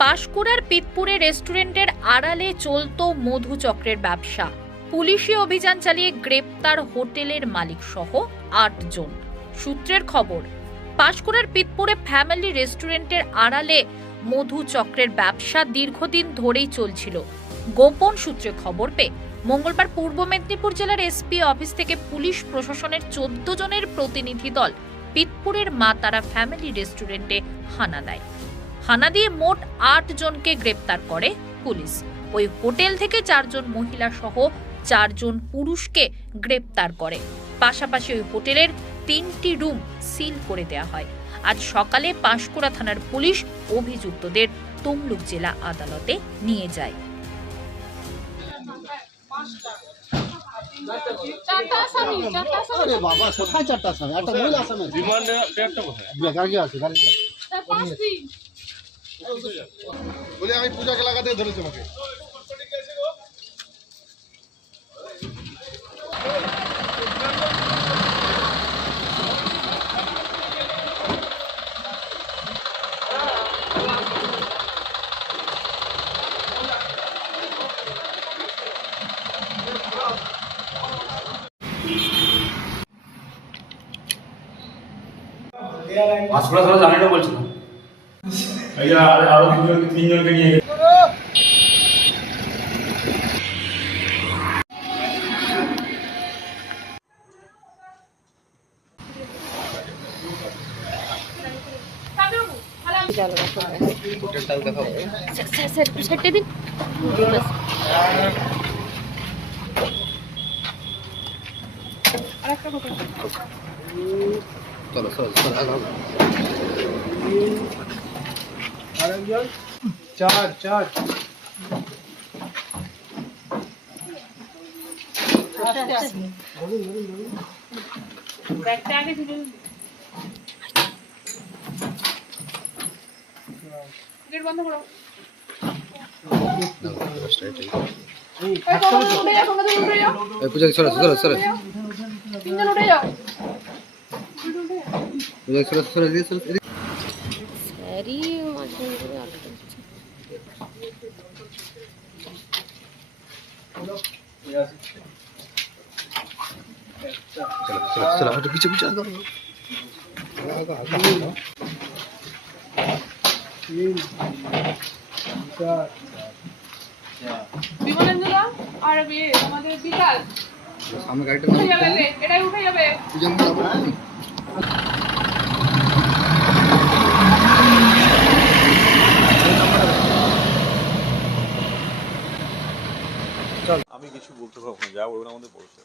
পাঁশকুড়ার পিতপুরে রেস্টুরেন্টের আড়ালে চলত মধুচক্রের ব্যবসা। পুলিশি অভিযান চালিয়ে গ্রেপ্তার হোটেলের মালিক সহ ৮ জন। সূত্রের খবর, পাঁশকুড়ার পিতপুরে ফ্যামিলি রেস্টুরেন্টের আড়ালে মধুচক্রের ব্যবসা দীর্ঘদিন ধরেই চলছিল। গোপন সূত্রে খবর পেয়ে মঙ্গলবার পূর্ব মেদিনীপুর জেলার এসপি অফিস থেকে পুলিশ প্রশাসনের ১৪ জনের প্রতিনিধি দল পিতপুরের মা তারা ফ্যামিলি রেস্টুরেন্টে হানা দেয়। হানা দিয়ে মোট ৮ জনকে গ্রেপ্তার করে পুলিশ। ওই হোটেল থেকে ৪ জন মহিলা সহ ৪ জন পুরুষকে গ্রেপ্তার করে। পাশাপাশি ওই হোটেলের ৩টি রুম সিল করে দেওয়া হয়। আজ সকালে পাঁশকুড়া থানার পুলিশ অভিযুক্তদের তমলুক জেলা আদালতে নিয়ে যায়। বলে আমি পূজাকে লাগাতে ধরেছি আমাকে। পাঁশকুড়া থানা জানি না বলছিল আরো তিনজনকে নিয়ে গেছে। চার বন্ধ করো। পূজা সরে সরে সরে তিনজন উঠে যাও। পূজা সরে সরে দিয়ে সরে স্যারই মাঝে মাঝে আটকে চলো চলো একটু পিছে পিছে দাও। বিমলেন্দুদা আর আমাদের বিকাল সামনে গাড়িটা উঠে যাবে, এটাই উঠে যাবে। পূজা আমি কিছু বলতে পারবো না, যা বলবেন আমাদের বলছে।